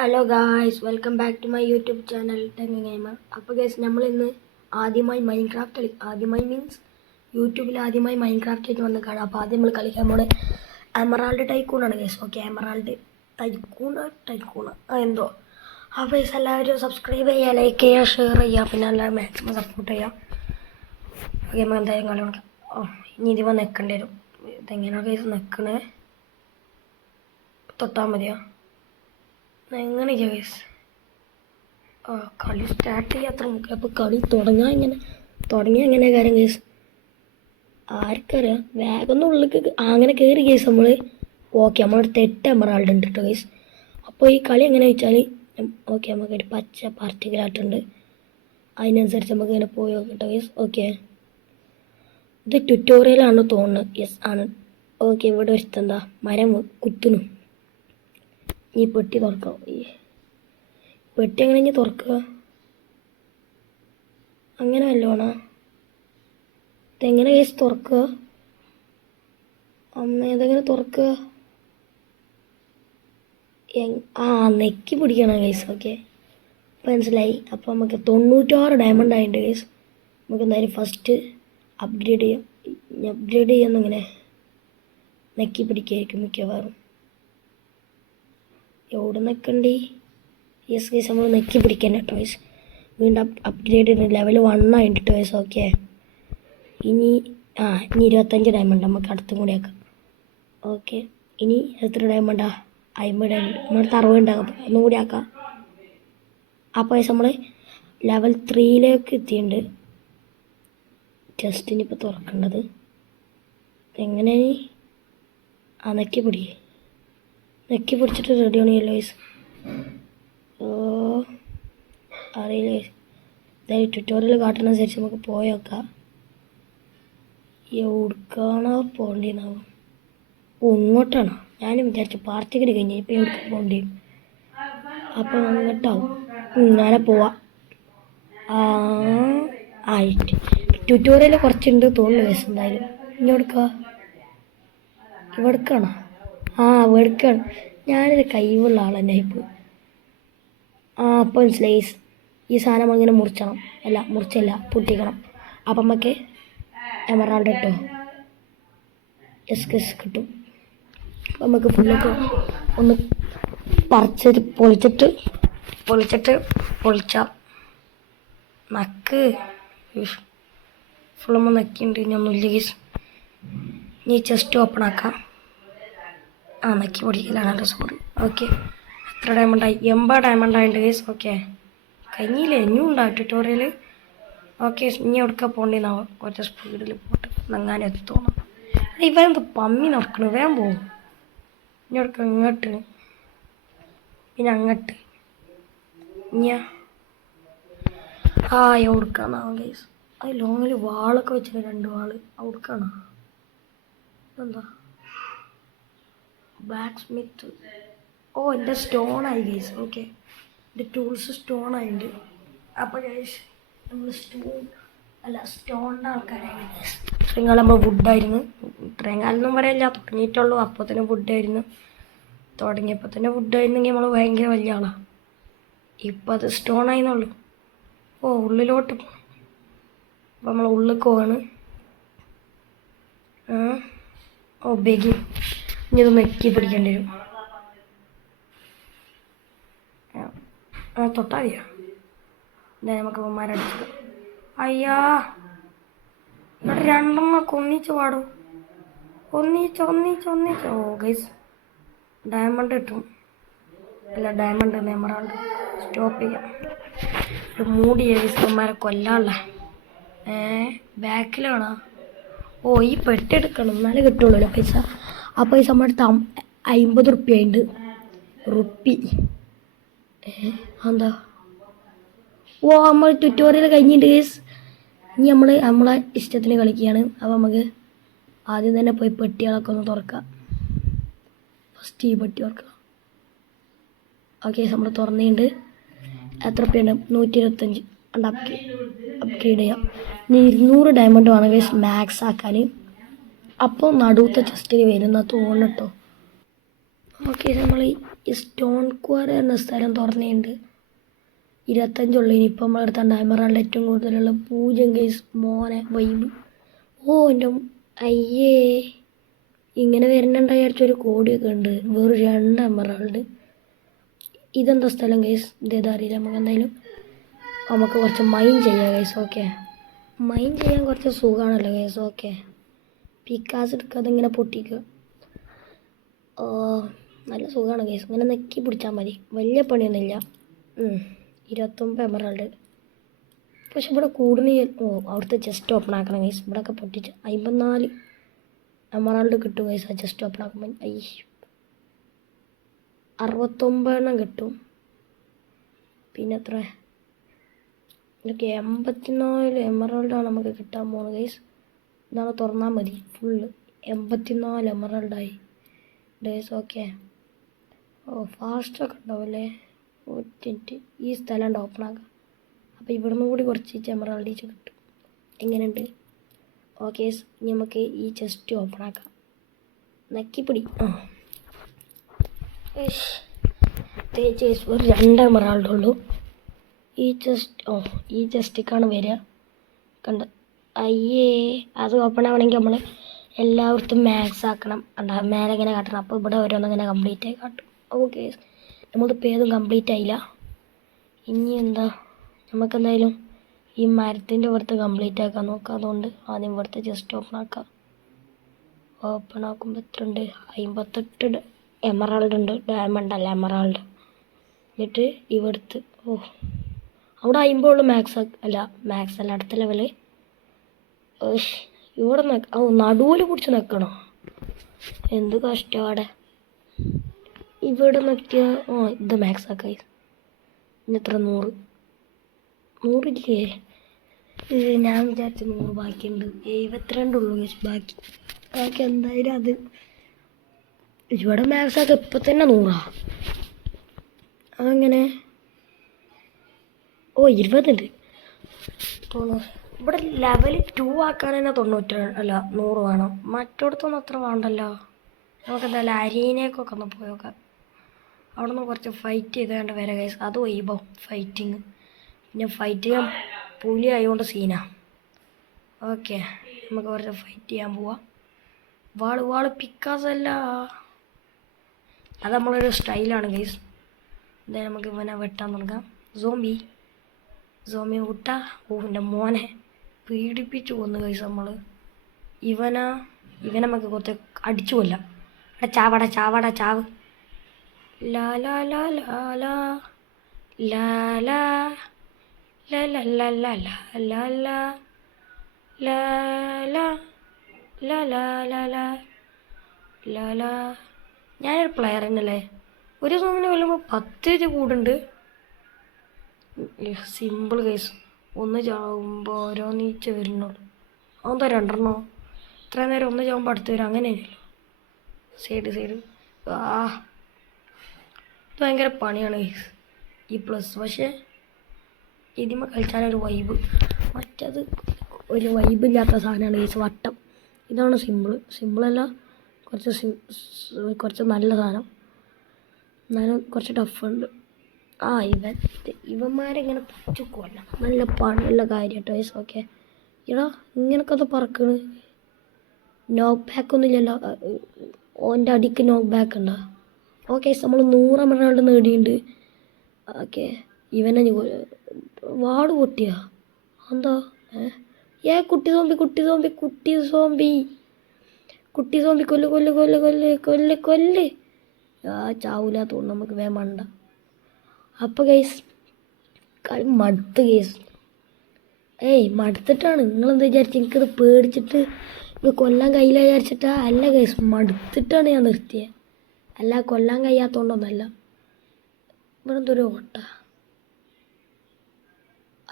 Hello guys welcome back to my YouTube channel തെങ്ങ് gamer അപ്പോൾ guys നമ്മൾ ഇന്ന് ആദ്യമായി മൈൻക്രാഫ്റ്റ് കളി ആദ്യമായി മീൻസ് യൂട്യൂബിൽ ആദ്യമായി മൈൻക്രാഫ്റ്റിലേക്ക് വന്ന് കാണാം. അപ്പോൾ ആദ്യം നമ്മൾ കളിക്കാൻ പോണെ emerald ടൈക്കൂണാണ് guys okay emerald tycoon tycoon ആ എന്തോ. ആ ഗൈസ് എല്ലാവരും സബ്സ്ക്രൈബ് ചെയ്യുക ലൈക്ക് ചെയ്യുക ഷെയർ ചെയ്യുക പിന്നെ എല്ലാവരും മാക്സിമം സപ്പോർട്ട് ചെയ്യുക. ഓക്കെ നമ്മൾ എന്തായാലും കളി ഓ ഇനി ഇതിപ്പോൾ നിൽക്കേണ്ടി വരും. ഇതെങ്ങനെയാണ് ഗൈസ് നിൽക്കണേ തൊട്ടാൽ മതിയോ? എങ്ങനെ ഗൈസ് ആ കളി സ്റ്റാർട്ട് ചെയ്യാത്ര നമുക്ക് അപ്പോൾ കളി തുടങ്ങാൻ ഇങ്ങനെ തുടങ്ങിയ എങ്ങനെ കാര്യം ഗൈസ് ആർക്കറിയാം വേഗം ഉള്ളിലേക്ക് അങ്ങനെ കയറി ഗൈസ് നമ്മൾ ഓക്കെ നമ്മളടുത്ത് എട്ട് എമറാൾഡ് ഉണ്ട് കേട്ടോ ഗൈസ് അപ്പോൾ ഈ കളി എങ്ങനെ വെച്ചാൽ ഓക്കെ നമുക്കൊരു പച്ച പാർട്ടിക്കലായിട്ടുണ്ട് അതിനനുസരിച്ച് നമുക്ക് ഇങ്ങനെ പോയി നോക്കട്ടോ ഗൈസ് ഓക്കെ ഇത് ട്യൂട്ടോറിയലാണ് തോന്നുന്നത് യെസ് ആണ്. ഓക്കെ ഇവിടെ വെച്ചിട്ടെന്താ മരം കുത്തുന്നു. ഈ പെട്ടി തുറക്കാം. ഈ പെട്ടി എങ്ങനെ ഇനി തുറക്കുക? അങ്ങനെ വല്ലോണാ ഇതെങ്ങനെ കേസ് തുറക്കുക? അമ്മ ഇതെങ്ങനെ തുറക്കുക? ആ നെക്കി പിടിക്കണം കേസ് ഓക്കെ മനസ്സിലായി? അപ്പോൾ നമുക്ക് തൊണ്ണൂറ്റാറ് ഡയമണ്ട് ആയിട്ട് കേസ് നമുക്ക് എന്തായാലും ഫസ്റ്റ് അപ്ഗ്രേഡ് ചെയ്യാം. അപ്ഗ്രേഡ് ചെയ്യാമെന്നിങ്ങനെ നെക്കി പിടിക്കായിരിക്കും മിക്കവാറും. എവിടെ നിൽക്കണ്ടി യെസ് ഗൈസ് നമ്മൾ നെക്കി പിടിക്കാൻ കേട്ടോ ഗൈസ് വീണ്ടും അപ് അപ്ഗ്രേഡ് ചെയ്ത് ലെവൽ വൺ ആയിട്ട് ഗൈസ് ഓക്കെ ഇനി ആ ഇനി ഇരുപത്തഞ്ച് ഡയമണ്ട് നമുക്ക് അടുത്തും കൂടി ആക്കാം. ഓക്കെ ഇനി എത്ര ഡയമണ്ടാ അമ്പത് ഡയമണ്ട് നമ്മളടുത്ത് അറുപത് ഉണ്ടാകും ഒന്നും കൂടി ആക്കാം. അപ്പോൾ ഗൈസ് നമ്മൾ ലെവൽ ത്രീയിലേക്ക് എത്തിയിട്ടുണ്ട്. ജസ്റ്റ് ഇനിയിപ്പോൾ തുറക്കേണ്ടത്. എങ്ങനെ ആ നെക്കി പിടിക്കേ. നെക്കി പിടിച്ചിട്ട് റെഡി ആണിയല്ലോ ഗൈസ് ഓ അറിയില്ല? എന്തായാലും ട്യൂട്ടോറിയൽ കാട്ടുന്നതനുസരിച്ച് നമുക്ക് പോയേക്കാം എവിടുക്കാണോ പോകേണ്ടിയെന്നാവും ഇങ്ങോട്ടാണോ. ഞാനും വിചാരിച്ചു പാർട്ടിക്കടി കഴിഞ്ഞ് ഇപ്പം എവിടെ പോകേണ്ടി? അപ്പം അങ്ങോട്ടാവും. ഇങ്ങനെ പോവാം. ആയിട്ട്. ട്യൂട്ടോറിയൽ കുറച്ചുണ്ട് തോന്നുന്നു ഗൈസ് എന്തായാലും. ഇനി എവിടുക്കാ? ഇവിടേക്കാണോ? ആ ഇവിടേക്കാണ് ഞാനൊരു കഴിവുള്ള ആൾ തന്നെ ഇപ്പോൾ ആ അപ്പോൾ സ്ലൈസ് ഈ സാധനം ഇങ്ങനെ മുറിച്ചണം. അല്ല മുറിച്ചല്ല പൊട്ടിക്കണം. അപ്പം നമുക്ക് എമറാൾഡ് ഇട്ടോ? എസ് എസ് കിട്ടും. അപ്പം നമുക്ക് ഫുള്ളൊക്കെ ഒന്ന് പറിച്ച് പൊളിച്ചിട്ട് പൊളിച്ചിട്ട് പൊളിച്ചാം. നക്ക്. ഫുള്ളമ്മ നക്കിണ്ട്. ഇനി ഒന്നുമില്ല ഗീസ് ഇനി ചെസ്റ്റ് ഓപ്പൺ ആക്കാം. ആ നക്കി പൊടിക്കലാണ് സോറി ഓക്കെ. എത്ര ഡയമണ്ടായി എൺപത് ഡയമണ്ട് ആയിട്ട് ഗൈസ് ഓക്കെ. കഴിഞ്ഞില്ലേ? ഇനിയും ഉണ്ടാവും ട്യൂട്ടോറിയൽ ഓക്കെ ഇനി എവിടേക്കാ പോകേണ്ടിന്നാവും കുറച്ച് സ്പീഡിൽ പോട്ട് നങ്ങാൻ എത്തി ഇവരെന്ത് പമ്മി നടക്കണു. വേഗം പോകും ഇനി എവിടേക്ക്? ഇങ്ങോട്ട്. പിന്നെ അങ്ങോട്ട്. ഇനിയാ ആ എവിടേക്കാന്നാവും ഗേസ് അത് ലോങ്ങിൽ വാളൊക്കെ വെച്ചിട്ട് രണ്ട് വാൾ. അവിടേക്കാണോ എന്താ ബ്ലാക്ക് സ്മിത്ത് ഓ എന്റെ സ്റ്റോൺ ആയി ഗൈസ് ഓക്കെ എന്റെ ടൂൾസ് സ്റ്റോൺ ആയിട്ട് അപ്പോൾ ഗൈസ് നമ്മൾ സ്റ്റോൺ അല്ല സ്റ്റോണിന്റെ ആൾക്കാരായി ഇത്രയും കാലം നമ്മൾ വുഡായിരുന്നു ഇത്രയും കാലം ഒന്നും പറയില്ല തുടങ്ങിയിട്ടുള്ളൂ. അപ്പോൾ തന്നെ വുഡായിരുന്നു തുടങ്ങിയപ്പോൾ തന്നെ വുഡായിരുന്നെങ്കിൽ നമ്മൾ ഭയങ്കര വലിയ ആളാണ് ഇപ്പം അത് സ്റ്റോൺ ആയിരുന്നുള്ളൂ ഓ ഉള്ളിലോട്ട് പോകണം അപ്പോൾ നമ്മൾ ഉള്ളിൽ പോവാണ്. ഓ ബെഗി. ഇനി ഇത് മെക്കി പിടിക്കേണ്ടി വരും. ആ, തൊട്ടാ മതിയാ നമുക്ക് ഉമ്മാരടിച്ചത് അയ്യാ ഇവിടെ രണ്ടെണ്ണമൊക്കെ ഒന്നിച്ച് പാടും. ഒന്നിച്ച് ഒന്നിച്ച് ഒന്നിച്ച്. ഓ ഗൈസ് ഡയമണ്ട് കിട്ടും. അല്ല ഡയമണ്ട് എമറാൾഡ് സ്റ്റോപ്പ് ചെയ്യാം. ഒരു മൂടി ഗൈസ്മാരെ കൊല്ലാനുള്ള. ഏ ബാക്കിലാണോ ഓ ഈ പെട്ടെടുക്കണം എന്നാലേ കിട്ടുള്ളൂ പൈസ ആ പൈസ നമ്മുടെ അടുത്ത് അമ്പത് റുപ്യ ഉണ്ട് റുപ്പി. എന്താ ഓ നമ്മൾ ട്യൂട്ടോറിയൽ കഴിഞ്ഞിട്ട് ഗേസ് ഇനി നമ്മൾ നമ്മളെ ഇഷ്ടത്തിന് കളിക്കുകയാണ്. അപ്പോൾ നമുക്ക് ആദ്യം തന്നെ പോയി പെട്ടികളൊക്കെ ഒന്ന് തുറക്കാം. ഫസ്റ്റ് ഈ പെട്ടി തുറക്കാം ഓക്കെ നമ്മൾ തുറന്നിട്ടുണ്ട് എത്ര റുപ്യുണ്ട്? നൂറ്റി ഇരുപത്തഞ്ച് അപ്ഗ്രേഡ് ചെയ്യാം. ഇനി ഇരുന്നൂറ് ഡയമണ്ട് വേണം ഗേസ് മാക്സ് ആക്കാൻ അപ്പോൾ നടുവത്തെ ചെസ്റ്റിൽ വരുന്ന തോന്നട്ടോ ഓക്കെ നമ്മൾ ഈ സ്റ്റോൺ ക്വാറി എന്ന സ്ഥലം തുറന്നിട്ടുണ്ട് ഇരുപത്തഞ്ചുള്ള ഇനിയിപ്പോൾ നമ്മളെ അടുത്ത ഡയമറാളിൽ ഏറ്റവും കൂടുതലുള്ള പൂജ്യം കേസ് മോനെ വൈബ്. ഓ എന്റെ അയ്യേ. ഇങ്ങനെ വരുന്നുണ്ടായിരിച്ച ഒരു കോടിയൊക്കെ ഉണ്ട്. വെറും രണ്ട് എമറാൾഡ് ഇതെന്താ സ്ഥലം കേസ് ഇതേതാ അറിയില്ല. നമുക്ക് എന്തായാലും നമുക്ക് കുറച്ച് മൈൻ ചെയ്യാം കേസ് ഓക്കെ മൈൻ ചെയ്യാൻ കുറച്ച് സുഖമാണല്ലോ കേസ് ഓക്കെ പിക്കാസ് എടുക്കാതെ ഇങ്ങനെ പൊട്ടിക്കുക. നല്ല സുഖമാണ് കേസ് ഇങ്ങനെ നെക്കി പിടിച്ചാൽ മതി. വലിയ പണിയൊന്നുമില്ല. ഇരുപത്തൊമ്പത് എമറാൾഡ് പക്ഷെ ഇവിടെ കൂടുതൽ ഓ അവിടുത്തെ ചെസ്റ്റ് ഓപ്പൺ ആക്കണം കേസ് ഇവിടെയൊക്കെ പൊട്ടിച്ച് അമ്പത്തിനാല് എമറാൾഡ് കിട്ടും കേസ് ആ ചെസ്റ്റ് ഓപ്പൺ ആക്കുമ്പോൾ ഐ അറുപത്തൊമ്പതെണ്ണം കിട്ടും. പിന്നെ എത്ര? ഓക്കെ എൺപത്തിനാല് എമറാൾഡാണ് നമുക്ക് കിട്ടാൻ പോകുന്നത് ഗൈസ് ഇതാണ് തുറന്നാൽ മതി. ഫുള്ള് എൺപത്തിനാല് എമറൽഡായി ഡേസ് ഓക്കെ ഓ ഫാസ്റ്റൊക്കെ ഉണ്ടാവില്ലേ ഒറ്റിട്ട് ഈ സ്ഥലം ഉണ്ട് ഓപ്പൺ ആക്കാം അപ്പോൾ ഇവിടുന്ന് കൂടി കുറച്ച് എമറാൾഡീച്ച് കിട്ടും. എങ്ങനെയുണ്ട്? ഓക്കെ ഇനി നമുക്ക് ഈ ചെസ്റ്റ് ഓപ്പൺ ആക്കാം. നക്കിപ്പിടി ചേച്ചി ഒരു രണ്ട് എമറാൾഡേ ഈ ചെസ്റ്റ് ഓ ഈ ചെസ്റ്റിക്കാണ് വരിക. കണ്ട്? അയ്യേ അത് ഓപ്പൺ ആവണമെങ്കിൽ നമ്മൾ എല്ലായിടത്തും മാക്സ് ആക്കണം. അല്ല മേലെ ഇങ്ങനെ കാട്ടണം. അപ്പോൾ ഇവിടെ ഓരോന്നും ഇങ്ങനെ കംപ്ലീറ്റ് ആയി കാട്ടും. ഓക്കെ നമ്മളിപ്പോൾ ഏതും കംപ്ലീറ്റ് ആയില്ല. ഇനി എന്താ? നമുക്കെന്തായാലും ഈ മരത്തിന്റെ ഇവിടുത്തെ കംപ്ലീറ്റ് ആക്കാൻ നോക്കാം. അതുകൊണ്ട് ആദ്യം ഇവിടുത്തെ ജസ്റ്റ് ഓപ്പൺ ആക്കാം. ഓപ്പൺ ആക്കുമ്പോൾ എത്ര ഉണ്ട്? അമ്പത്തെട്ട് എമറാൾഡ് ഉണ്ട്. ഡയമണ്ട് അല്ല എമറാൾഡ് എന്നിട്ട് ഇവിടുത്തെ ഓ അവിടെ അമ്പതുള്ളൂ മാക്സ് അല്ല മാക്സ് അല്ല അടുത്ത ലെവൽ ഇവിടെ ഓ നടുവിൽ പിടിച്ച് നിൽക്കണോ എന്ത് കഷ്ടവാടെ ഇവിടെ നിൽക്കിയ ഓ ഇത് മാക്സ് ആക്കായി ഇനി എത്ര നൂറ്? നൂറില്ലേ ഞാൻ വിചാരിച്ച നൂറ് ബാക്കിയുണ്ട്. എഴുപത്തിരണ്ടുള്ളൂ ബാക്കി. ബാക്കി എന്തായാലും അത് ഇവിടെ മാക്സ് ആക്കുക ഇപ്പം തന്നെ നൂറാ. അങ്ങനെ ഓ ഇരുപതുണ്ട്. തൊണ്ണൂറ് ഇവിടെ ലെവൽ ടു ആക്കാൻ തന്നെ തൊണ്ണൂറ്റി അല്ല നൂറ് വേണം. മറ്റിടത്തൊന്നും അത്ര വേണ്ടല്ലോ. നമുക്ക് എന്തായാലും അരീനേക്കൊക്കെ ഒന്ന് പോയി നോക്കാം. അവിടെ നിന്ന് കുറച്ച് ഫൈറ്റ് ചെയ്തുകൊണ്ട് വരെ കൈസ് അത് വൈബോ ഫൈറ്റിങ് പിന്നെ ഫൈറ്റ് ചെയ്യാൻ പുലി ആയതുകൊണ്ട് സീനാ ഓക്കെ നമുക്ക് കുറച്ച് ഫൈറ്റ് ചെയ്യാൻ പോവാം. വാൾ വാൾ പിക്കാസല്ല. അത് നമ്മളൊരു സ്റ്റൈലാണ് ഗൈസ് എന്തായാലും നമുക്ക് ഇവനെ വെട്ടാൻ തുടങ്ങാം. സോംബി സോംബി വിട്ട. ഓ എന്റെ മോനെ. പീഡിപ്പിച്ചു കൊന്നു കഴിച്ച് നമ്മൾ ഇവനാ ഇവനെ നമുക്ക് കുറച്ച് അടിച്ചു കൊല്ലാം എടാ ചാവടാ ചാവടാ ചാവ് ഞാനൊരു പ്ലെയർ തന്നെയല്ലേ ഒരു സോങ്ങിന് കൊല്ലുമ്പോൾ പത്ത് കൂടുണ്ട് സിമ്പിൾ കേസ് ഒന്ന് ചാവുമ്പോൾ ഓരോന്നീച്ച വരുന്നുള്ളൂ അതെന്താ രണ്ടെണ്ണോ? ഇത്ര നേരം ഒന്ന് ചാവുമ്പോൾ അടുത്ത് വരും. അങ്ങനെയല്ലോ സൈഡ് സൈഡ്. ആ. ഭയങ്കര പണിയാണ്. ഈ പ്ലസ് പക്ഷേ ഇതിമ കളിച്ചാലൊരു വൈബ് മറ്റത് ഒരു വൈബ് ഇല്ലാത്ത സാധനമാണ് ഈ വട്ടം. ഇതാണ് സിമ്പിൾ സിമ്പിളല്ല കുറച്ച് കുറച്ച് നല്ല സാധനം. എന്നാലും കുറച്ച് ടഫുണ്ട് ആ ഇവ ഇവന്മാരെങ്ങനെ പച്ച കൊല്ലണം നല്ല പണിയുള്ള കാര്യം കേട്ടോ വയസ്സ് ഓക്കെ എടാ ഇങ്ങനൊക്കെ പറക്കണ് നോക്ക് ബാക്ക് ഓന്റെ അടിക്ക് നോക്ക് ബാക്ക് ഉണ്ടോ? ഓക്കെ നമ്മൾ നൂറ് എമറാൾഡ് നേടിയുണ്ട്. ഓക്കെ ഇവനെ വാട് പൊട്ടിയാ? എന്താ ഏ? കുട്ടി സോമ്പി കുട്ടി സോമ്പി കുട്ടി സോമ്പി കുട്ടി സോമ്പി കൊല്ല് കൊല്ല് കൊല്ല് കൊല്ല് കൊല്ല് കൊല്ല്. ആ ചാവൂല തോന്നുന്നു നമുക്ക് വേമണ്ട മണ്ട. അപ്പോൾ ഗൈസ് കളി മടുത്ത് ഗൈസ് ഏയ് മടുത്തിട്ടാണ്. നിങ്ങളെന്ത് വിചാരിച്ചു? എനിക്കത് പേടിച്ചിട്ട് ഇത് കൊല്ലാൻ കയ്യില വിചാരിച്ചിട്ടാ? അല്ല ഗൈസ് മടുത്തിട്ടാണ് ഞാൻ നിർത്തിയത് അല്ല കൊല്ലാൻ കഴിയാത്തോണ്ടൊന്നല്ല. ഇവിടെ എന്തൊരു ഓട്ട.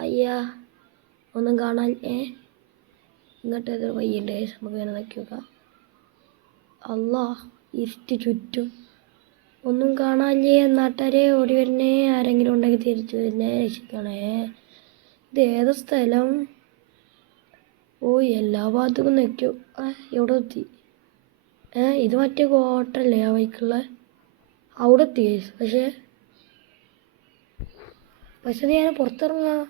അയ്യാ ഒന്നും കാണാൻ ഏ? ഇങ്ങോട്ട് ഏതൊരു വയ്യുണ്ട്. നമുക്ക് വേണം നോക്കി നോക്കാം. അല്ലാ ഇരുട്ട് ചുറ്റും. ഒന്നും കാണാനില്ലേ? നാട്ടുകാരെ ഓടി വരണേ ആരെങ്കിലും ഉണ്ടെങ്കിൽ തിരിച്ചു തന്നെ രക്ഷിക്കണേ. ഇത് ഏത് സ്ഥലം? ഓ എല്ലാ ഭാഗത്തും നിൽക്കും. ആ എവിടെ എത്തി? ഏ ഇത് മറ്റേ കോട്ടല്ലേ ആ വൈക്കുള്ള അവിടെ എത്തി. പക്ഷേ പക്ഷേ ഞാൻ പുറത്തിറങ്ങാ?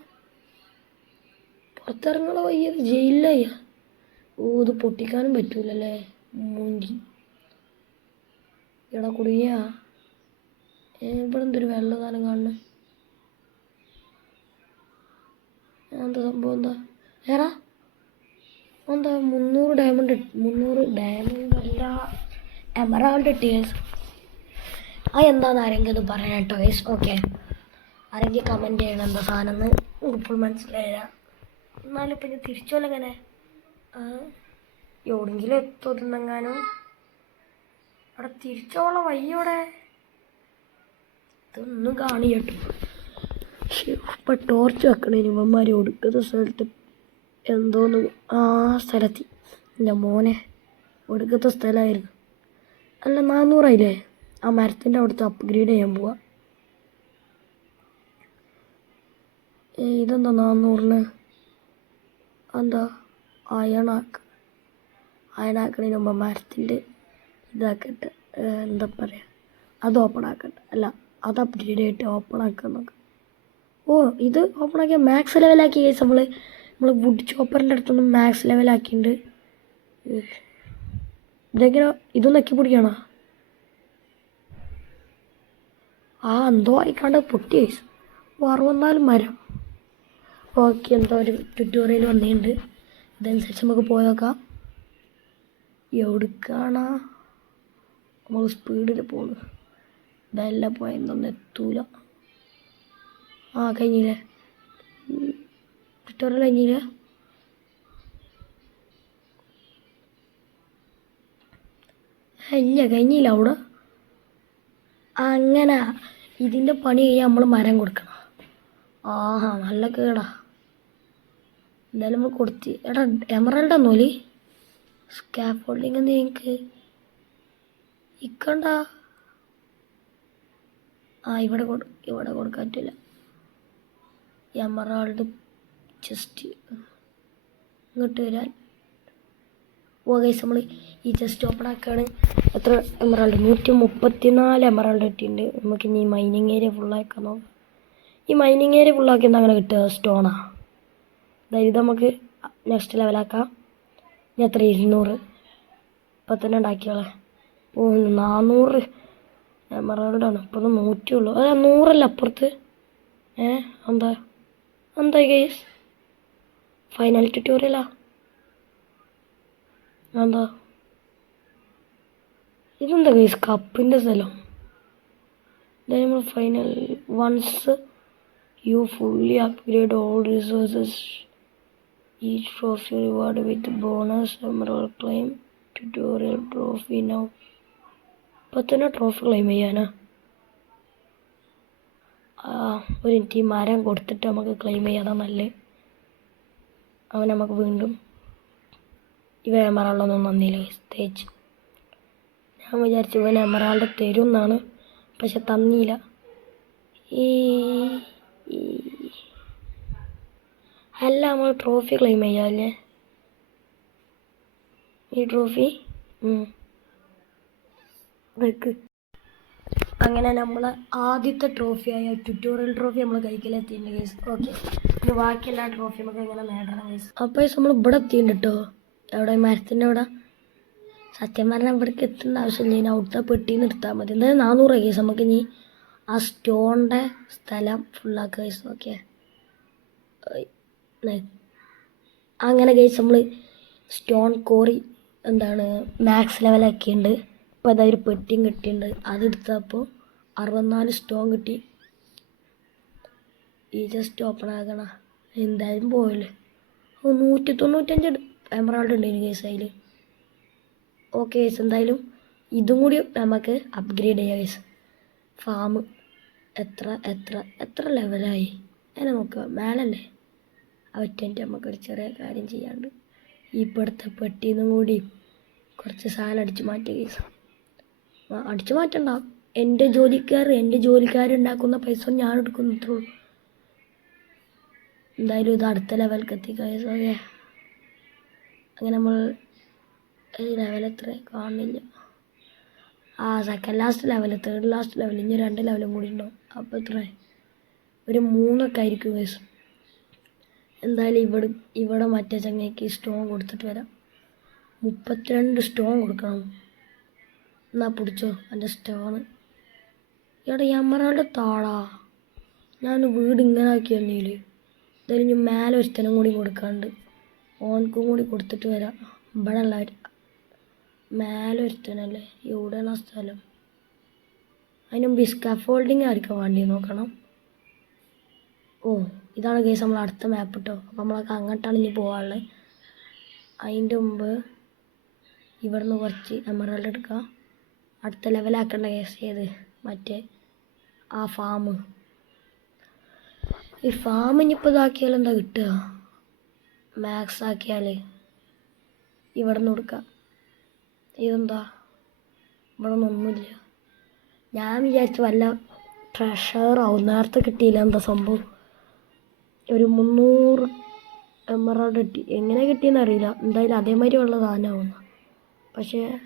പുറത്തിറങ്ങണ വയ്യത് ജയിലിലായ. ഓ ഇത് പൊട്ടിക്കാനും പറ്റൂലല്ലേ? മൂണ്ടി എടാ കുടുങ്ങിയ. ഇവിടെ എന്തൊരു വെള്ള സാധനം കാണുന്നു എന്താ സംഭവം? എന്താ? ഏറാ? എന്താ മുന്നൂറ് ഡയമണ്ട് മുന്നൂറ് ഡയമണ്ട് അല്ല എമറാൾഡ് ടീസ് ആ എന്താന്ന് ആരെങ്കിലും ഇത് പറയാം കേട്ടോ ഗൈസ് ഓക്കെ ആരെങ്കിലും കമന്റ് ചെയ്യണം എന്താ സാധനം എന്ന് ഇപ്പോൾ മനസ്സിലായില്ല. എന്നാലും ഇപ്പം ഞാൻ ഇങ്ങനെ എവിടെങ്കിലും എത്തുന്നെങ്ങാനും അവിടെ തിരിച്ചോളാം വയ്യോടെ ഇതൊന്നും കാണി കേട്ടോ. ഇപ്പം ടോർച്ച് വെക്കണേ ഇവന്മാർ ഒടുക്കുന്ന സ്ഥലത്ത് എന്തോന്ന് ആ സ്ഥലത്തി. എന്റെ മോനെ ഒടുക്കത്തെ സ്ഥലമായിരുന്നു അല്ല നാന്നൂറായില്ലേ? ആ മരത്തിന്റെ അവിടുത്തെ അപ്ഗ്രേഡ് ചെയ്യാൻ പോവാ. ഇതെന്താ നാന്നൂറിന്? എന്താ അയണാക്ക. അയണാക്കണതിന് മുമ്പ് മരത്തിന്റെ ഇതാക്കട്ടെ എന്താ പറയുക അത് ഓപ്പൺ ആക്കട്ടെ. അല്ല അത് അപ്ഡേറ്റ് ആയിട്ട് ഓപ്പൺ ആക്കാൻ നോക്കാം ഓ ഇത് ഓപ്പൺ ആക്കിയ മാക്സ് ലെവലാക്കി കേസ് നമ്മൾ നമ്മൾ വുഡ് ചോപ്പറിന്റെ അടുത്തൊന്നും മാക്സ് ലെവലാക്കിയിട്ടുണ്ട് ഇതെങ്ങനെ ഇതും നക്കി പിടിക്കണോ? ആ എന്തോ ആയിക്കാണ്ട് പൊട്ടി കേസ് അറുപത്തിനാല് മരം. ഓക്കെ എന്തോ ഒരു ട്യൂട്ടോറിയൽ വന്നിട്ടുണ്ട്. ഇതനുസരിച്ച് നമുക്ക് പോയേക്കാം എവിടുക്കാണ്? നമ്മൾ സ്പീഡിൽ പോകുന്നു ഇതെല്ലാം പോയെന്നൊന്നും എത്തൂല. ആ കഴിഞ്ഞില്ലേ? ട്യൂട്ടോറിയൽ കഴിഞ്ഞില്ലേ? ഇല്ല കഴിഞ്ഞില്ല അവിടെ. അങ്ങനെ ഇതിന്റെ പണി കഴിഞ്ഞാൽ നമ്മൾ മരം കൊടുക്കണം. ആഹാ നല്ല കേടാ. എന്തായാലും നമ്മൾ കൊടുത്തി. എടാ എമറൽഡ് ഒന്നുമില്ലേ സ്കാഫോൾഡിങ് എനിക്ക് ഇക്കണ്ട? ആ ഇവിടെ കൊടു ഇവിടെ കൊടുക്കാൻ പറ്റില്ല എമറാൾഡ് ജസ്റ്റ് ഇങ്ങോട്ട് വരാൻ. ഓ നമ്മൾ ഈ ജസ്റ്റ് ഓപ്പൺ ആക്കുകയാണ് എത്ര എമറാൾഡ് നൂറ്റി മുപ്പത്തി നാല് എമറാൾഡ് കിട്ടിയിട്ടുണ്ട്. നമുക്ക് ഇനി മൈനിങ് ഏരിയ ഫുള്ളാക്കാൻ നോക്കാം. ഈ മൈനിങ് ഏരിയ ഫുള്ളാക്കി എന്താ അങ്ങനെ കിട്ടുക? സ്റ്റോണാ അതായത് നമുക്ക് നെക്സ്റ്റ് ലെവലാക്കാം ഇനി എത്ര? ഇരുന്നൂറ്. ഇപ്പം തന്നെ ഉണ്ടാക്കിയോളെ ഓ നാനൂറ് എമറാൾഡാണ്. ഇപ്പോൾ നൂറ്റിയുള്ളൂ. അല്ല നൂറല്ല അപ്പുറത്ത്. ഏ എന്താ? എന്താ കേസ് ഫൈനൽ ട്യൂട്ടോറിയലാ എന്താ? ഇതെന്താ കേസ് കപ്പിന്റെ സ്ഥലം. ഇതാ നമ്മൾ final once you fully upgrade all resources ഈ trophy reward with bonus emerald claim tutorial trophy now തന്നെ ട്രോഫി ക്ലെയിം ചെയ്യാനാ. ഒരു മിനിറ്റ് ഈ മരം കൊടുത്തിട്ട് നമുക്ക് ക്ലെയിം ചെയ്യാതാ നല്ല. അവൻ നമുക്ക് വീണ്ടും ഇവ എമറാൾഡൊന്നും നന്ദിയില്ല സ്റ്റേജ് ഞാൻ വിചാരിച്ചു ഇവൻ എമറാൾഡ് തരും എന്നാണ് പക്ഷെ തന്നില്ല. ഈ അല്ല നമ്മൾ ട്രോഫി ക്ലെയിം ചെയ്യാല്ലേ ഈ ട്രോഫി വെക്ക്. അങ്ങനെ നമ്മൾ ആദ്യത്തെ ട്രോഫിയായ ട്യൂട്ടോറിയൽ ട്രോഫി നമ്മൾ കൈക്കലെത്തിയിട്ടുണ്ട് കേസ് ഓക്കെ ഇനി ബാക്കിയെല്ലാ ട്രോഫി നമുക്ക് എങ്ങനെ നേടണം കേസ് അപ്പോൾ നമ്മൾ ഇവിടെ എത്തിയിട്ടുണ്ട് കേട്ടോ എവിടെ? മരത്തിന്റെ അവിടെ. സത്യം പറഞ്ഞാൽ ഇവിടേക്ക് എത്തേണ്ട ആവശ്യമില്ല. ഇനി അവിടുത്തെ പെട്ടി നിർത്താൽ മതി. എന്തായാലും നാനൂറ് കേസ് നമുക്ക് ഇനി ആ സ്റ്റോണിന്റെ സ്ഥലം ഫുള്ളാക്കുക കേസ് ഓക്കെ അങ്ങനെ കേസ് നമ്മൾ സ്റ്റോൺ കോറി എന്താണ് മാക്സ് ലെവലാക്കിയിട്ടുണ്ട് ഇപ്പോൾ അതായത് ഒരു പെട്ടിയും കിട്ടിയിട്ടുണ്ട് അതെടുത്തപ്പോൾ അറുപത്തിനാല് സ്റ്റോൺ കിട്ടി. ഈ ജസ്റ്റ് ഓപ്പൺ ആക്കണ. എന്തായാലും പോയല്ലേ. നൂറ്റി തൊണ്ണൂറ്റഞ്ച് എമറാൾഡ് ഉണ്ട് ഇനി കേസ് അതിൽ ഓക്കെ കേസ് എന്തായാലും ഇതും കൂടി നമുക്ക് അപ്ഗ്രേഡ് ചെയ്യാം കേസ് ഫാം എത്ര എത്ര എത്ര ലെവലായി അതിനെ നോക്കുക മേലല്ലേ? അവറ്റന്റെ നമുക്കൊരു ചെറിയ കാര്യം ചെയ്യാണ്ട് ഈ ഇപ്പോഴത്തെ പെട്ടിന്നും കൂടി കുറച്ച് സാധനം അടിച്ച് മാറ്റിയ കേസ് അടിച്ചു മാറ്റണ്ട. എന്റെ ജോലിക്കാർ എന്റെ ജോലിക്കാരുണ്ടാക്കുന്ന പൈസ ഞാൻ എടുക്കുന്നത്രേ ഉള്ളൂ എന്തായാലും ഇത് അടുത്ത ലെവൽക്ക് ഓക്കെ അങ്ങനെ നമ്മൾ ലെവൽ എത്ര കാണുന്നില്ല ആ second last level third last level ഇനി രണ്ട് ലെവലും കൂടി ഉണ്ടാവും. അപ്പോൾ എത്ര? ഒരു മൂന്നൊക്കെ ആയിരിക്കും വയസ്സ് എന്തായാലും ഇവിടെ ഇവിടെ മറ്റേ ചങ്ങയ്ക്ക് സ്റ്റോൺ കൊടുത്തിട്ട് വരാം. മുപ്പത്തിരണ്ട് സ്റ്റോൺ കൊടുക്കണം. എന്നാ പിടിച്ചോ? എന്റെ സ്റ്റോണ് എടാ എമറാൾഡ് താളാ. ഞാൻ വീട് ഇങ്ങനെ ആക്കി തന്നെ എന്തായാലും ഞാൻ മേലെ ഒരുത്തനും കൂടി കൊടുക്കാണ്ട്. ഓൻക്കും കൂടി കൊടുത്തിട്ട് വരാം. ഇവിടെ ഉള്ളവർ മേലെ ഒരുത്തനല്ലേ? എവിടെയാണ് ആ സ്ഥലം? അതിന് മുമ്പ് സ്കാഫോൾഡിങ് ആയിരിക്കും വേണ്ടി നോക്കണം? ഓ ഇതാണ് കേസ് നമ്മൾ അടുത്ത മാപ്പ് കേട്ടോ അപ്പോൾ നമ്മളൊക്കെ അങ്ങോട്ടാണ് ഇനി പോകാനുള്ളത് അതിന്റെ മുമ്പ് ഇവിടുന്ന് കുറച്ച് എമറാൾഡ് എടുക്കാം. അടുത്ത ലെവലാക്കേണ്ട കേസ് ചെയ്ത് മറ്റേ ആ ഫാം ഈ ഫാം ഇനിയിപ്പോൾ ഇതാക്കിയാൽ എന്താ കിട്ടുക? മാക്സ് ആക്കിയാൽ ഇവിടെ നിന്ന് കൊടുക്കാം. ഇതെന്താ? ഇവിടെ നിന്നൊന്നുമില്ല ഞാൻ വിചാരിച്ചു വല്ല ട്രഷറാവും നേരത്തെ കിട്ടിയില്ല എന്താ സംഭവം? ഒരു മുന്നൂറ് എമറാൾഡ് കിട്ടി. എങ്ങനെ കിട്ടിയെന്ന് അറിയില്ല. എന്തായാലും അതേമാതിരി ഉള്ള സാധനമാവുന്ന പക്ഷേ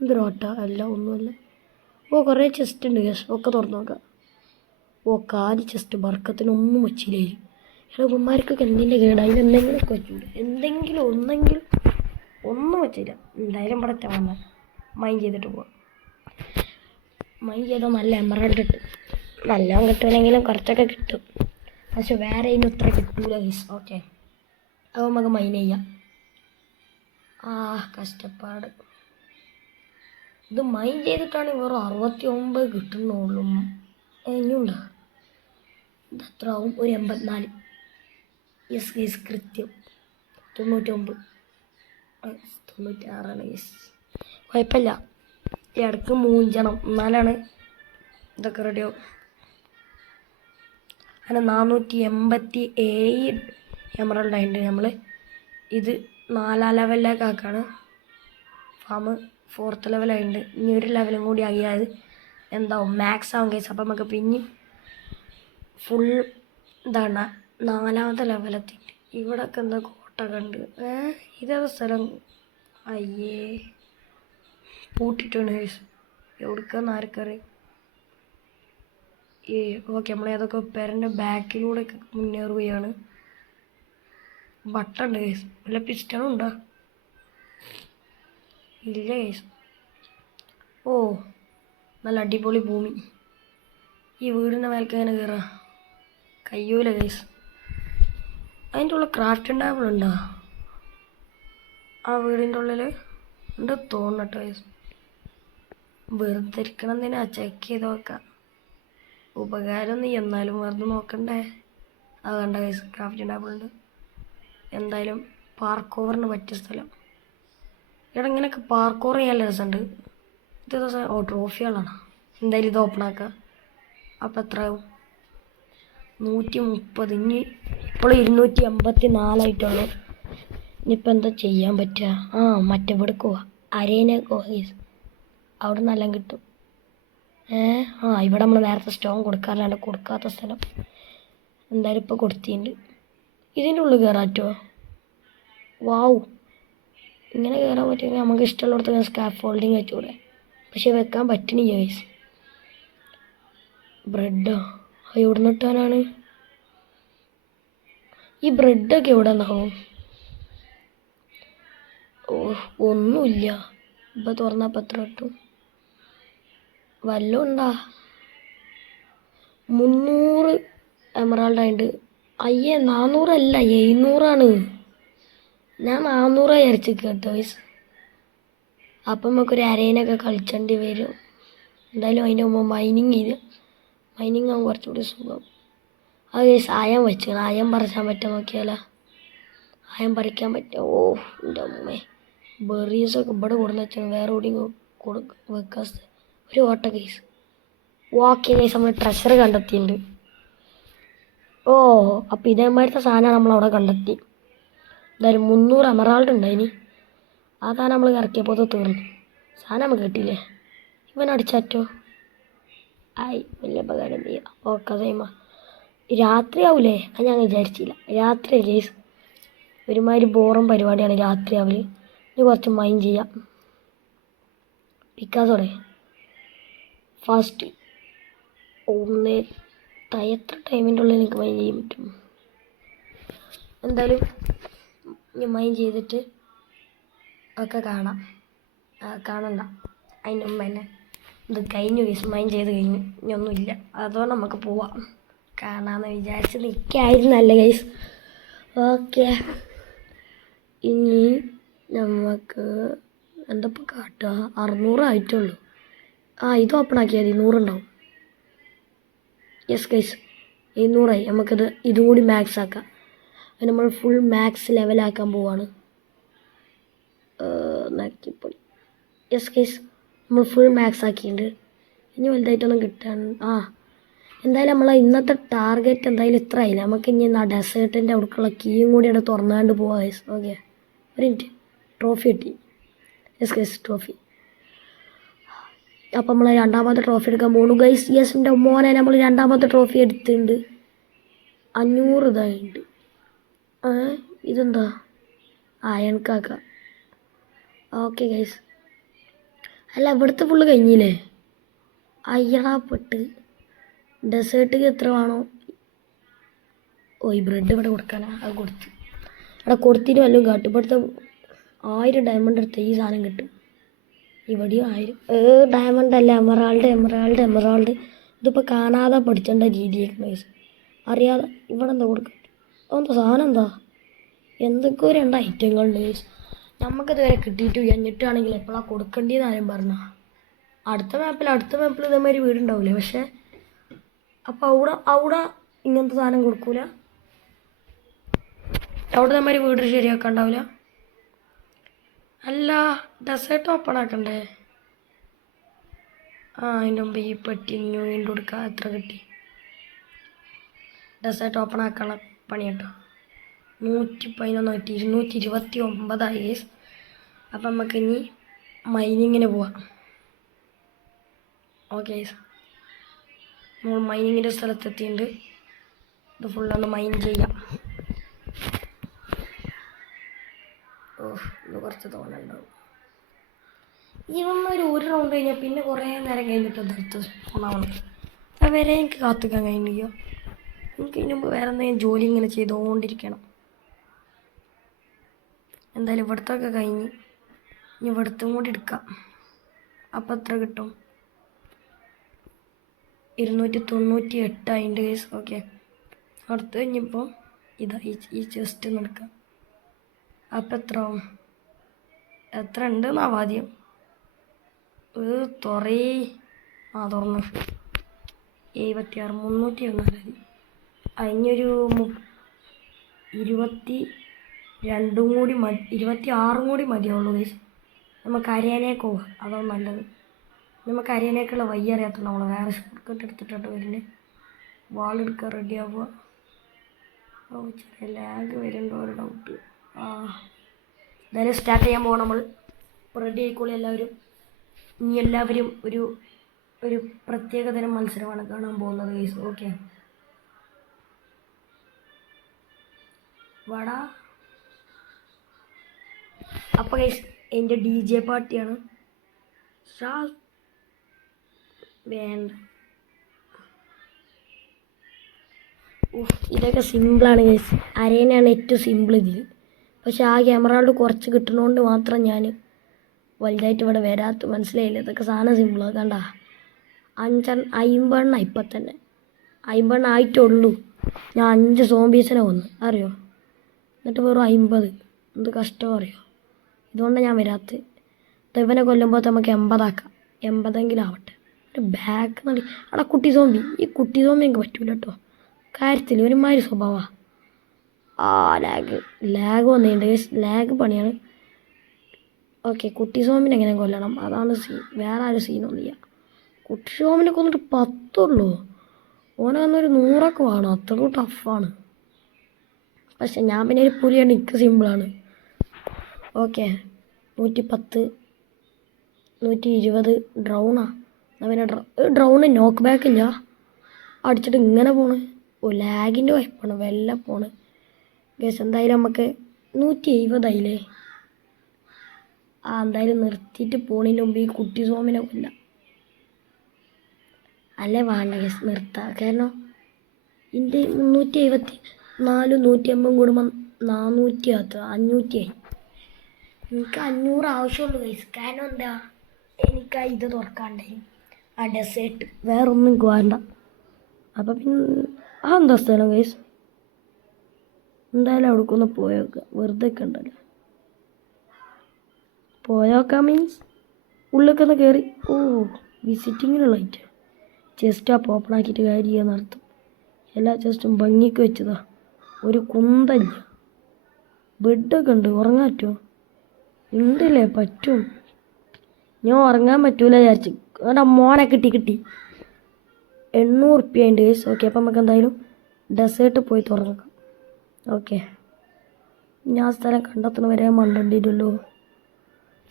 എന്തൊരോട്ട അല്ല ഒന്നുമല്ല. ഓ കുറേ ചെസ്റ്റ് ഉണ്ട് ഗസ് ഒക്കെ തുറന്നു നോക്കാം. ഓ കാലി ചെസ്റ്റ് ബർക്കത്തിനൊന്നും വെച്ചില്ലേ? എടാ ഉമ്മമാർക്കൊക്കെ എന്തിന്റെ കേട്? അതിൽ എന്തെങ്കിലുമൊക്കെ വെച്ചിട്ടുണ്ട് എന്തെങ്കിലും ഒന്നെങ്കിലും ഒന്നും വെച്ചില്ല. എന്തായാലും ഇവിടെ വന്ന മൈൻഡ് ചെയ്തിട്ട് പോവാം. മൈൻഡ് ചെയ്തോ നല്ല എമറാൾഡ് കിട്ടും നല്ല കിട്ടുമെങ്കിലും കുറച്ചൊക്കെ കിട്ടും. പക്ഷെ വേറെ ഇതിന് ഇത്ര കിട്ടൂല ഗീസ് ഓക്കെ അപ്പോൾ നമുക്ക് മൈൻ ചെയ്യാം. ആ കഷ്ടപ്പാട്. ഇത് മൈൻ ചെയ്തിട്ടാണ് വെറും അറുപത്തി ഒമ്പത് കിട്ടുന്നുള്ളൂ ഇനിയുണ്ടോ? ഇത് അത്ര ആവും ഒരു എൺപത്തിനാല്. യെസ് ഗീസ് കൃത്യം. തൊണ്ണൂറ്റൊമ്പത്. തൊണ്ണൂറ്റാറാണ് യെസ് കുഴപ്പമില്ല. ഇടയ്ക്ക് മൂഞ്ചണം. എന്നാലാണ് ഇതൊക്കെ റെഡിയാവും അങ്ങനെ നാനൂറ്റി എൺപത്തി ഏഴ് എമറൽഡ് ആയിട്ടുണ്ട് നമ്മൾ ഇത് നാലാം ലെവലിലേക്ക് ആക്കാണ് ഫാം ഫോർത്ത് ലെവലായിട്ടുണ്ട് ഇനി ഒരു ലെവലും കൂടി ആയാൽ എന്താവും? മാക്സ് ആവും കേസ് അപ്പം നമുക്ക് പിന്നെ ഫുൾ എന്താണ് നാലാമത്തെ ലെവലെത്തി ഇവിടെയൊക്കെ എന്താ കോട്ടൊക്കെ ഉണ്ട്. ഏഹ് ഇതേത് സ്ഥലം? അയ്യേ. പൂട്ടിട്ടാണ് കേസ് എവിടുക്കാന്ന് ആർക്കറി ഈ ഓക്കെ നമ്മൾ ഏതൊക്കെ പേരന്റെ ബാക്കിലൂടെ മുന്നേറുകയാണ് ബട്ടുണ്ട് കേസ് വല്ല പിസ്റ്റണും ഉണ്ടോ? ഇല്ല ഓ നല്ല അടിപൊളി ഭൂമി. ഈ വീടിന്റെ മേൽക്ക് എങ്ങനെ കയറാം കയ്യൂല കേസ് അതിന്റെ ഉള്ള ക്രാഫ്റ്റ് ടേബിൾ ഉണ്ടോ? ആ വീടിന്റെ ഉള്ളിൽ ഉണ്ട് തോന്നട്ടോ കേസ് വെറുതെ ഇരിക്കണം ചെക്ക് ചെയ്ത് നോക്കാം. ഉപകാരമൊന്നും എന്നാലും വെറുതെ നോക്കണ്ടേ. അത് കണ്ട കേസ് ക്രാഫ്റ്റ് ടേബിൾ ഉണ്ട് എന്തായാലും പാർക്ക് ഓവറിന് പറ്റിയ സ്ഥലം. ഇവിടെ ഇങ്ങനെയൊക്കെ പാർക്കോർ ചെയ്യാൻ രസമുണ്ട് ഇത് ദിവസം ഓ ട്രോഫികളാണ് എന്തായാലും ഇത് ഓപ്പൺ ആക്കുക അപ്പം എത്ര ആവും നൂറ്റി മുപ്പത് ഇനി ഇപ്പോൾ ഇരുന്നൂറ്റി എൺപത്തി നാലായിട്ടുള്ളൂ ഇനിയിപ്പോൾ എന്താ ചെയ്യാൻ പറ്റുക ആ മറ്റേ ഇവിടെ പോവാ അരേനെ കോഹീസ് അവിടെ നിന്നെല്ലാം കിട്ടും. ഏ? ആ ഇവിടെ നമ്മൾ നേരത്തെ സ്റ്റോൺ കൊടുക്കാറില്ലാണ്ട് കൊടുക്കാത്ത സ്ഥലം. എന്തായാലും ഇപ്പോൾ കൊടുത്തിട്ടുണ്ട്. ഇതിന്റെ ഉള്ളിൽ കയറാറ്റോ വാവ് ഇങ്ങനെ കയറാൻ പറ്റുമെങ്കിൽ നമുക്ക് ഇഷ്ടമുള്ളിടത്ത് സ്കാഫ് ഫോൾഡിങ് വെച്ചൂടെ. പക്ഷേ വെക്കാൻ പറ്റണില്ല ഗൈസ് ബ്രെഡോ എവിടെ നിട്ടാനാണ് ഈ ബ്രെഡൊക്കെ എവിടെ നിന്നാവും ഓ ഒന്നുമില്ല. ഇപ്പം തുറന്നാൽ പത്ര കിട്ടും? വല്ലതും ഉണ്ടാ. മുന്നൂറ് എമറാൾഡ് ആയിട്ട് അയ്യേ നാന്നൂറല്ല എഴുന്നൂറാണ്. ഞാൻ നാന്നൂറ് വിചാരിച്ച് കേട്ടോ വയസ്സ് അപ്പം നമുക്കൊരു അരേനൊക്കെ കളിച്ചേണ്ടി വരും. എന്തായാലും അതിന്റെ മുമ്പ് മൈനിങ് ചെയ്ത് മൈനിങ് ആകുമ്പോൾ കുറച്ചുകൂടി സുഖം. അത് കേസ് ആയം വെച്ചു ആയം പറിച്ചാൻ പറ്റാൻ നോക്കിയാലോ? ആയം പറിക്കാൻ പറ്റുമോ? ഓ എന്റെ അമ്മേ. ബെറീസൊക്കെ ഇവിടെ കൊടുന്ന് വെച്ചാൽ വേറെ എവിടെയും കൊടുക്ക വെക്കാൻ ഒരു ഓട്ട കേസ് ഓക്കെ കേസ് നമ്മൾ ട്രഷർ കണ്ടെത്തിയിട്ടുണ്ട്. ഓ അപ്പോൾ ഇതേമാതിരത്തെ സാധനം നമ്മൾ അവിടെ കണ്ടെത്തി. എന്തായാലും മുന്നൂറ് എമറാൾഡ് ഉണ്ടായിനി. ആ സാധനം നമ്മൾ ഇറക്കിയപ്പോൾ അത് തീർന്നു. സാധനം നമുക്ക് കിട്ടിയില്ലേ? ഇവൻ അടിച്ചാറ്റോ ആയി വലിയ ഉപകാരം ചെയ്യാം. ഓക്കെ സൈമ രാത്രി ആവൂലേ? അത് ഞാൻ വിചാരിച്ചില്ല. രാത്രി കേസ് ഒരുമാതിരി ബോറും പരിപാടിയാണ് രാത്രി ആവൽ ഇനി കുറച്ച് മൈൻഡ് ചെയ്യാം. പിക്കാസോടെ ഫസ്റ്റ് ഒന്ന് എത്ര ടൈമിന്റെ ഉള്ളിൽ എനിക്ക് മൈൻഡ് ചെയ്യാൻ പറ്റും? എന്തായാലും ഞാൻ മൈൻഡ് ചെയ്തിട്ട് ഒക്കെ കാണാം. കാണണ്ട. അതിന് മുമ്പ് തന്നെ ഇത് കഴിഞ്ഞു വിസ് മൈൻഡ് ചെയ്ത് കഴിഞ്ഞു. ഇനി ഒന്നുമില്ല അതുകൊണ്ട് നമുക്ക് പോവാം. കാണാമെന്ന് വിചാരിച്ച് നിൽക്കായിരുന്നല്ലേ ഗൈസ് ഓക്കെ ഇനി നമുക്ക് എന്തപ്പോൾ കാട്ടുക അറുന്നൂറ് ആയിട്ടുള്ളൂ. ആ ഇത് ഓപ്പൺ ആക്കിയാൽ മതി. നൂറുണ്ടാവും. യെസ് ഗൈസ് ഇരുന്നൂറായി നമുക്കത് ഇതും കൂടി മാക്സ് ആക്കാം. അത് നമ്മൾ ഫുൾ മാക്സ് ലെവലാക്കാൻ പോവാണ്. യെസ് കേസ് നമ്മൾ ഫുൾ മാക്സ് ആക്കിയിട്ടുണ്ട്. ഇനി വലുതായിട്ടൊന്നും കിട്ടാൻ ആ എന്തായാലും നമ്മളെ ഇന്നത്തെ ടാർഗറ്റ് എന്തായാലും ഇത്ര ആയില്ല? നമുക്ക് ഇനി ആ ഡെസേർട്ടിന്റെ അവിടേക്കുള്ള കീയും കൂടി അവിടെ തുറന്നാണ്ട് പോവാം ഓക്കെ ഒരു മിനിറ്റ് ട്രോഫി കിട്ടി. യെസ് ഗൈസ് ട്രോഫി അപ്പം നമ്മൾ രണ്ടാമത്തെ ട്രോഫി എടുക്കാൻ പോകുന്നു ഗൈസ് യെസ് എന്റെ മോനെ നമ്മൾ രണ്ടാമത്തെ ട്രോഫി എടുത്തിട്ടുണ്ട്. അഞ്ഞൂറ് ഇതായിട്ടുണ്ട്. ഇതെന്താ? അയൺ കാക്ക ഓക്കെ ഗൈസ്. അല്ല ഇവിടുത്തെ ഫുള്ള് കഴിഞ്ഞില്ലേ? അയ്യടാ പെട്ട്. ഡെസേർട്ടിക്ക് എത്ര വേണോ? ഓ ഈ ബ്രെഡ് ഇവിടെ കൊടുക്കാനാ. അത് കൊടുത്ത്. അവിടെ കൊടുത്തിട്ട് വല്ലതും കാട്ടും. ഇവിടുത്തെ ആയിരം ഡയമണ്ട് എടുത്ത ഈ സാധനം കിട്ടും. ഇവിടെയും ആയിരം. ഏ ഡയമണ്ട് അല്ല എമറാൾഡ് എമറാൾഡ് എമറാൾഡ് ഇതിപ്പോൾ കാണാതെ പഠിച്ചേണ്ട രീതിയൊക്കെ അറിയാതെ ഇവിടെ എന്താ കൊടുക്കുക എന്താ സാധനം എന്താ എന്തൊക്കെയോ രണ്ട് ഐറ്റങ്ങളുണ്ട് നമുക്കിതുവരെ കിട്ടിയിട്ട് എന്നിട്ടാണെങ്കിൽ എപ്പോഴാണ് കൊടുക്കേണ്ടതെന്ന് ആരും പറഞ്ഞ. അടുത്ത മാപ്പിൽ അടുത്ത മാപ്പിൽ ഇതേമാതിരി വീടുണ്ടാവില്ലേ പക്ഷേ അപ്പോൾ അവിടെ അവിടെ ഇങ്ങനത്തെ സാധനം കൊടുക്കൂല? അവിടെ ഇതേമാതിരി വീട് ശരിയാക്കാൻ അല്ല ഡെസേർട്ട് ഓപ്പൺ ആക്കണ്ടേ? ആ അതിന്റെ മുമ്പ് ഈ പെട്ടി ഇനി വീണ്ടും കൊടുക്കുക എത്ര കിട്ടി? ഡെസേർട്ട് ഓപ്പൺ ആക്കാനുള്ള പണി കേട്ടോ നൂറ്റി പതിനൊന്നായിട്ട് ഇരുന്നൂറ്റി ഇരുപത്തി ഒമ്പതായി ഗൈസ് അപ്പം നമുക്ക് ഇനി മൈനിങ്ങിന് പോവാം ഓക്കെ നമ്മൾ മൈനിങ്ങിന്റെ സ്ഥലത്തെത്തിയിട്ടുണ്ട് ഇത് ഫുള്ളൊന്ന് മൈൻ ചെയ്യാം. ഓ ഇത് കുറച്ച് തോന്നുന്നുണ്ടാവും ഇവന്മാർ ഒരു റൗണ്ട് കഴിഞ്ഞാൽ പിന്നെ കുറേ നേരം കഴിഞ്ഞിട്ട് നിർത്ത് ഒന്നാവണം അവരെ എനിക്ക് കാത്തിക്കാൻ കഴിഞ്ഞില്ല. എനിക്ക് ഇതിന് വേറെ എന്തെങ്കിലും ജോലി ഇങ്ങനെ ചെയ്തുകൊണ്ടിരിക്കണം എന്തായാലും ഇവിടുത്തൊക്കെ കഴിഞ്ഞ് ഇനി ഇവിടുത്തും കൂടി എടുക്കാം. അപ്പം എത്ര കിട്ടും? ഇരുന്നൂറ്റി തൊണ്ണൂറ്റി എട്ട് അതിന്റെ കേസ് ഓക്കെ അടുത്ത് കഴിഞ്ഞപ്പോൾ ഇതാ ഈ ചെസ്റ്റ് നടക്കാം അപ്പം എത്ര ആവും? എത്ര ഉണ്ട് എന്നാവും ആദ്യം തുറേ ആ തുറന്നു. എഴുപത്തിയാറ് മുന്നൂറ്റി ഒന്നാലായി മു ഇരുപത്തി രണ്ടും കൂടി മതി ഇരുപത്തി ആറും കൂടി മതിയുള്ളൂ ഗൈസ് നമുക്ക് അരയാനേക്ക് പോവാം. അതാണ് നല്ലത്. നമുക്ക് അരയാനേക്കുള്ള വയ്യ അറിയാത്തുണ്ട് നമ്മൾ വേറെ ഷോർട്ട് കട്ട് എടുത്തിട്ടുണ്ട് വരുന്നത് വാളെടുക്കാൻ റെഡി ആവുക. ഓ ചെറിയ ലാഗ് വരുന്നുണ്ടോ? ഒരു ഡൗട്ട് ആ. എന്തായാലും സ്റ്റാർട്ട് ചെയ്യാൻ പോകണം നമ്മൾ റെഡി ആയിക്കോളി എല്ലാവരും. ഇനി എല്ലാവരും ഒരു ഒരു പ്രത്യേകതരം മത്സരമാണ് കാണാൻ പോകുന്നത് ഗൈസ് ഓക്കെ വാടാ. അപ്പോൾ ഗൈസ് എന്റെ ഡി ജെ പാർട്ടിയാണ്. വേണ്ട. ഇതൊക്കെ സിമ്പിളാണ് ഗൈസ് അരേനാണ് ഏറ്റവും സിമ്പിൾ ഇതിൽ പക്ഷെ ആ ക്യാമറ ക്യാമറയോട് കുറച്ച് കിട്ടുന്നതുകൊണ്ട് മാത്രം ഞാൻ വലുതായിട്ട് ഇവിടെ വരാത്ത മനസ്സിലായില്ല. ഇതൊക്കെ സാധനം സിമ്പിളാണ് കണ്ട? അഞ്ചെണ്ണ അയിമ്പെണ്ണ ഇപ്പം തന്നെ. അയിമ്പെണ്ണ ആയിട്ടുള്ളൂ. ഞാൻ അഞ്ച് സോംബീസിനെ കൊന്നു. അറിയോ? എന്നിട്ട് വെറും അമ്പത് എന്ത് കഷ്ടം അറിയോ? ഇതുകൊണ്ടാണ് ഞാൻ വരാത്തത് ഇവനെ കൊല്ലുമ്പോൾ നമുക്ക് എൺപതാക്കാം എൺപതെങ്കിലും ആവട്ടെ ഒരു ബാഗ് നടി അവിടെ കുട്ടി സോമ്പി ഈ കുട്ടി സോമ്പി എനിക്ക് പറ്റൂല കേട്ടോ കാര്യത്തിൽ ഒരുമാതിരി സ്വഭാവമാണ് ആ ലാഗ് ലാഗ് വന്നിട്ടുണ്ട്. ലാഗ് പണിയാണ്. ഓക്കെ കുട്ടി സോമിനെ എങ്ങനെ കൊല്ലണം? അതാണ് സീൻ വേറെ ആരും സീനൊന്നുമില്ല കുട്ടി സോമിനെ കൊന്നിട്ട് പത്തുള്ളൂ. ഓനെ വന്നൊരു നൂറൊക്കെ വേണം. അത്രയും ടഫാണ് പക്ഷെ ഞാൻ പിന്നെ ഒരു പുലിയാണ് എനിക്ക് സിമ്പിളാണ് ഓക്കെ നൂറ്റി പത്ത് നൂറ്റി ഇരുപത് ഡ്രൗണാ പിന്നെ ഡ്രൗ ഡ്രൗണ് നോക്ക് ബാക്ക് ഇല്ല. അടിച്ചിട്ട് ഇങ്ങനെ പോണ്. ഓ ലാഗിന്റെ വയപ്പാണ് വെല്ല പോണ്. ഗസ് എന്തായാലും നമുക്ക് നൂറ്റി എഴുപതായില്ലേ ആ എന്തായാലും നിർത്തിയിട്ട് പോണതിന് മുമ്പ് ഈ കുട്ടി സോമിനെ കൊല്ല. അല്ലേ വേണ്ട ഗസ് നിർത്താം. കാരണം എന്റെ മുന്നൂറ്റി എഴുപത്തി നാല് നൂറ്റി അമ്പത് കൂടുമ്പോൾ നാനൂറ്റി അത്ര അഞ്ഞൂറ്റിയായി എനിക്ക് അഞ്ഞൂറ് ആവശ്യമുള്ളൂ ഗൈസ് കാരണം എന്താ? എനിക്ക് ആ ഇത് തുറക്കാണ്ടായി ആ ഡെസേർട്ട് വേറെ ഒന്നും എനിക്ക് വേണ്ട. അപ്പം പിന്നെ ആ എന്താ സ്ഥലം ഗൈസ് എന്തായാലും അവിടെ ഒന്ന് പോയേക്കാം വെറുതെ ഒക്കെ ഉണ്ടല്ലോ പോയേക്കാം മീൻസ് ഉള്ളിലൊക്കെ ഒന്ന് കയറി ഓ വിസിറ്റിങ്ങിനുള്ള ലൈറ്റ് ചെസ്റ്റ് ആ ഓപ്പൺ ആക്കിയിട്ട് കാര്യം നടത്തും എല്ലാ ചെസ്റ്റും ഭംഗിക്ക് വെച്ചതാ. ഒരു കുന്തല്ല ബെഡൊക്കെ ഉണ്ട് ഉറങ്ങാറ്റോ? പറ്റുമോ ഉണ്ടല്ലേ പറ്റും? ഞാൻ ഉറങ്ങാൻ പറ്റൂല വിചാരിച്ചു. അവിടെ മോനെ കിട്ടി കിട്ടി. എണ്ണൂറ് ഉറുപ്പ്യ ഉണ്ട് കേസ് ഓക്കെ അപ്പം നമുക്ക് എന്തായാലും ഡെസേർട്ട് പോയി തുറന്നേക്കാം ഓക്കെ ഞാൻ സ്ഥലം കണ്ടെത്തുന്ന വരെ മണ്ടണ്ടിയില്ലല്ലോ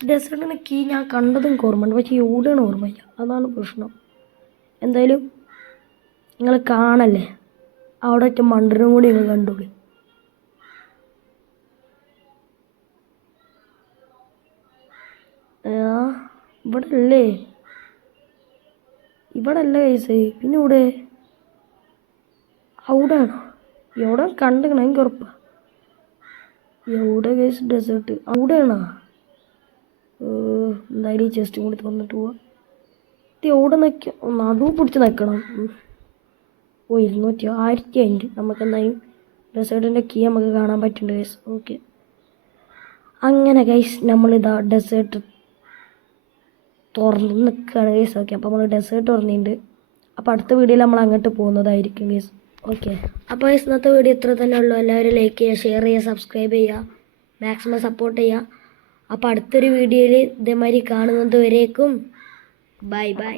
ഡെസേർട്ടിന് കീ ഞാൻ കണ്ടതും ഓർമ്മയുണ്ട്. പക്ഷേ എവിടെയാണ് ഓർമ്മയില്ല. അതാണ് പ്രശ്നം. എന്തായാലും നിങ്ങൾ കാണല്ലേ? അവിടെ ഒറ്റ മണ്ടനും കൂടി നിങ്ങൾ കണ്ടോളി ഇവിടെ അല്ലേ ഇവിടെ അല്ല കേസ് പിന്നെ ഇവിടെ? അവിടെയാണോ? എവിടെ കണ്ടിക്കണം എനിക്ക് ഉറപ്പാ. എവിടെ കേസ് ഡെസേർട്ട് അവിടെയാണോ? എന്തായാലും ഈ ചെസ്റ്റും കൂടി തുറന്നിട്ട് പോവാം. എവിടെ നിൽക്കുക നടുവ് പിടിച്ച് നിൽക്കണം. ഓ ഇരുന്നൂറ്റി ആയിരത്തി അഞ്ച് നമുക്ക് എന്തായാലും ഡെസേർട്ടിന്റെ കീ നമുക്ക് കാണാൻ പറ്റുന്നുണ്ട് ഗൈസ് ഓക്കെ അങ്ങനെ ഗൈസ് നമ്മളിതാ ഡെസേർട്ട് തുറന്ന് നിൽക്കുകയാണ് ഗൈസ് ഓക്കെ അപ്പോൾ നമ്മൾ ഡെസേർട്ട് തുറന്നിട്ടുണ്ട്. അപ്പോൾ അടുത്ത വീഡിയോയിൽ നമ്മൾ അങ്ങോട്ട് പോകുന്നതായിരിക്കും ഗൈസ് ഓക്കെ അപ്പോൾ ഗൈസ് ഇന്നത്തെ വീഡിയോ ഇത്ര തന്നെ ഉള്ളൂ. എല്ലാവരും ലൈക്ക് ചെയ്യുക ഷെയർ ചെയ്യുക സബ്സ്ക്രൈബ് ചെയ്യുക മാക്സിമം സപ്പോർട്ട് ചെയ്യുക. അപ്പോൾ അടുത്തൊരു വീഡിയോയിൽ ഇതേമാതിരി കാണുന്നത് വരേക്കും. Bye bye